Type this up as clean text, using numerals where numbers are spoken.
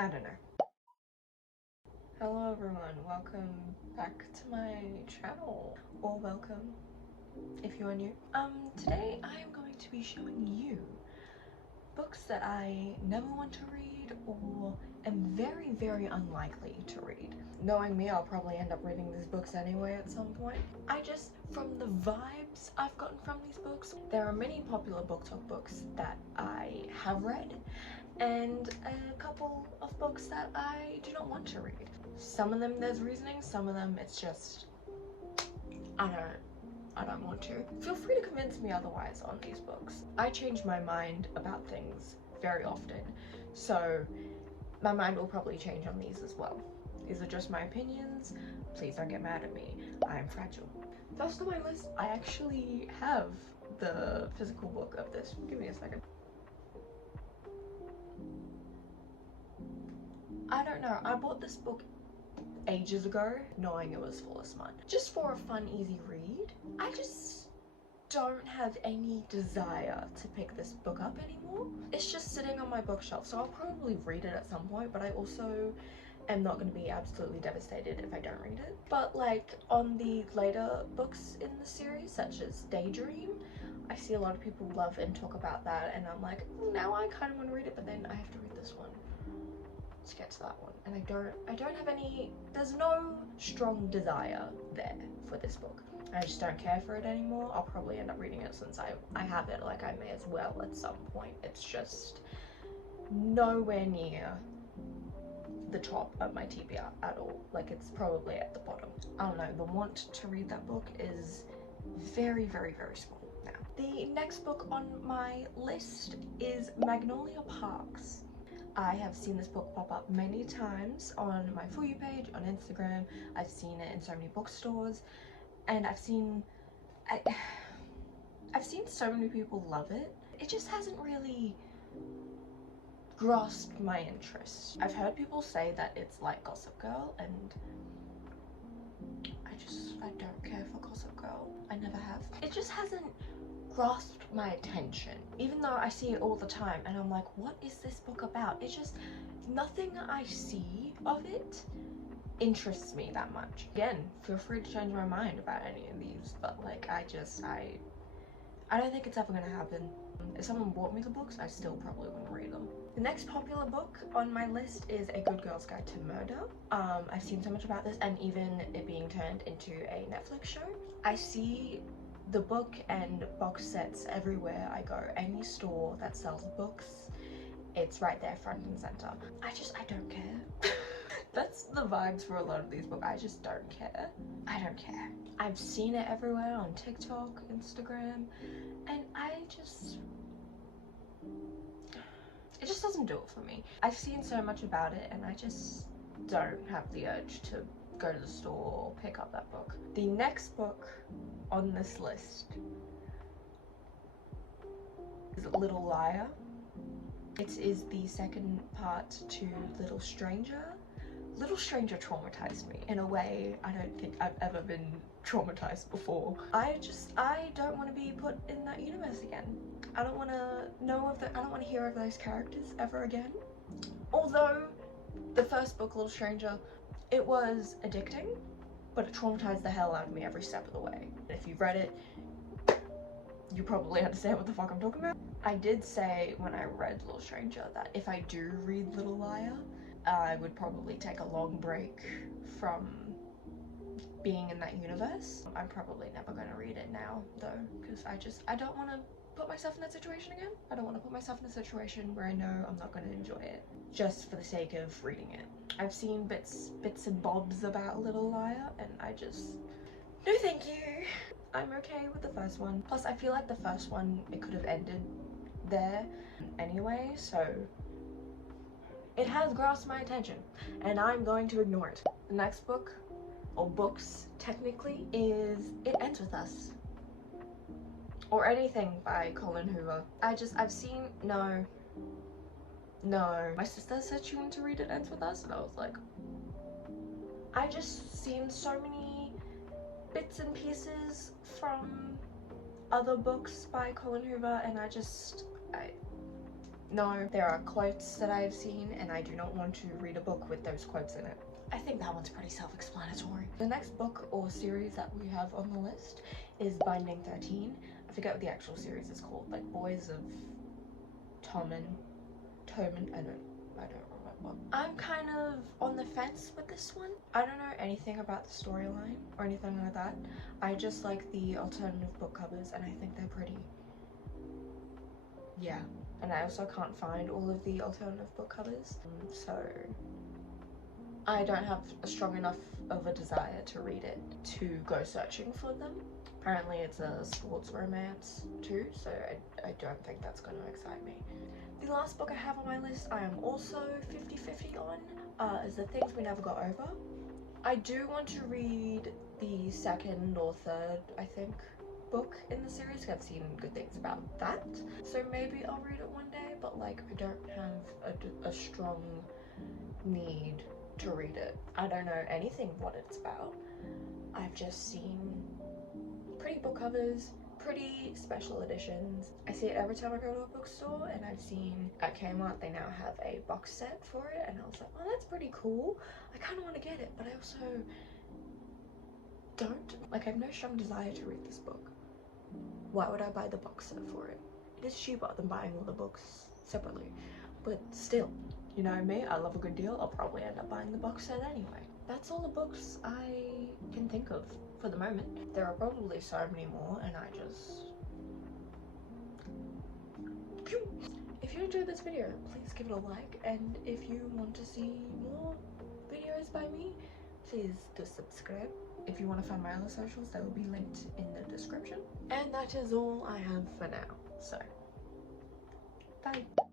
I don't know. Hello everyone, welcome back to my channel, or welcome if you are new. Today I am going to be showing you books that I never want to read or am very unlikely to read. Knowing me, I'll probably end up reading these books anyway at some point. From the vibes I've gotten from these books, there are many popular BookTok books that I have read and a couple of books that I do not want to read. Some of them there's reasoning, some of them it's just I don't want to. Feel free to convince me otherwise on these books. I change my mind about things very often, so my mind will probably change on these as well. These are just my opinions. Please don't get mad at me. I am fragile. First on my list, I actually have the physical book of this. Give me a second. I don't know. I bought this book ages ago, knowing it was full of smut. Just for a fun, easy read. I just don't have any desire to pick this book up anymore. It's just sitting on my bookshelf, so I'll probably read it at some point, but I also am not going to be absolutely devastated if I don't read it. But like on the later books in the series, such as Daydream, I see a lot of people love and talk about that, and I'm like, now I kind of want to read it, but then I have to read this one to get to that one, and I don't have any, there's no strong desire there for this book. I just don't care for it anymore. I'll probably end up reading it since I have it, like I may as well at some point. It's just nowhere near the top of my TBR at all. Like it's probably at the bottom. I don't know, the want to read that book is very small now. The next book on my list is Magnolia Parks. I have seen this book pop up many times on my For You page, on Instagram. I've seen it in so many bookstores, and I've seen so many people love it. It just hasn't really grasped my interest. I've heard people say that it's like Gossip Girl, and I don't care for Gossip Girl. I never have. It just hasn't grasped my attention, even though I see it all the time and I'm like, what is this book about? It's just nothing I see of it interests me that much. Again, feel free to change my mind about any of these, but like I don't think it's ever gonna happen. If someone bought me the books, I still probably wouldn't read them. The next popular book on my list is A Good Girl's Guide to Murder. I've seen so much about this, and even it being turned into a Netflix show. I see the book and box sets everywhere I go. Any store that sells books, it's right there front and center. I don't care. That's the vibes for a lot of these books. I just don't care. I don't care. I've seen it everywhere on TikTok, Instagram, and it just doesn't do it for me. I've seen so much about it and I just don't have the urge to go to the store or pick up that book. The next book on this list is Little Liar. It is the second part to Little Stranger. Little Stranger traumatized me in a way I don't think I've ever been traumatized before. I don't want to be put in that universe again. I don't want to hear of those characters ever again. Although the first book, Little Stranger, it was addicting, but it traumatized the hell out of me every step of the way. If you've read it, you probably understand what the fuck I'm talking about. I did say when I read Little Stranger that if I do read Little Liar, I would probably take a long break from being in that universe. I'm probably never going to read it now though, because I don't want to put myself in that situation again. I don't want to put myself in a situation where I know I'm not going to enjoy it just for the sake of reading it. I've seen bits and bobs about Little Liar and I just, no thank you. I'm okay with the first one. Plus I feel like the first one, it could have ended there anyway, so it has grasped my attention and I'm going to ignore it. The next book, or books technically, is It Ends With Us, or anything by Colin Hoover. I've seen, no. My sister said she wanted to read It Ends With Us and I was like, I just seen so many bits and pieces from other books by Colin Hoover and No, there are quotes that I have seen and I do not want to read a book with those quotes in it. I think that one's pretty self-explanatory. The next book or series that we have on the list is Binding 13. I forget what the actual series is called, like Boys of Toman, I don't remember. I'm kind of on the fence with this one. I don't know anything about the storyline or anything like that. I just like the alternative book covers and I think they're pretty. Yeah. And I also can't find all of the alternative book covers, so I don't have a strong enough of a desire to read it to go searching for them. Apparently it's a sports romance too, so I don't think that's going to excite me. The last book I have on my list I am also 50-50 on, is The Things We Never Got Over. I do want to read the second or third, I think, book in the series. I've seen good things about that, so maybe I'll read it one day, but like I don't have a strong need to read it. I don't know anything what it's about. I've just seen pretty book covers, pretty special editions. I see it every time I go to a bookstore, and I've seen at Kmart they now have a box set for it, and I was like, oh, that's pretty cool. I kind of want to get it, but I also don't. Like, I have no strong desire to read this book. Why would I buy the box set for it? It is cheaper than buying all the books separately, but still, you know me, I love a good deal. I'll probably end up buying the box set anyway. That's all the books I can think of for the moment. There are probably so many more, and I just... If you enjoyed this video, please give it a like, and if you want to see more videos by me, please do subscribe. If you want to find my other socials, they will be linked in the description. And that is all I have for now, so bye.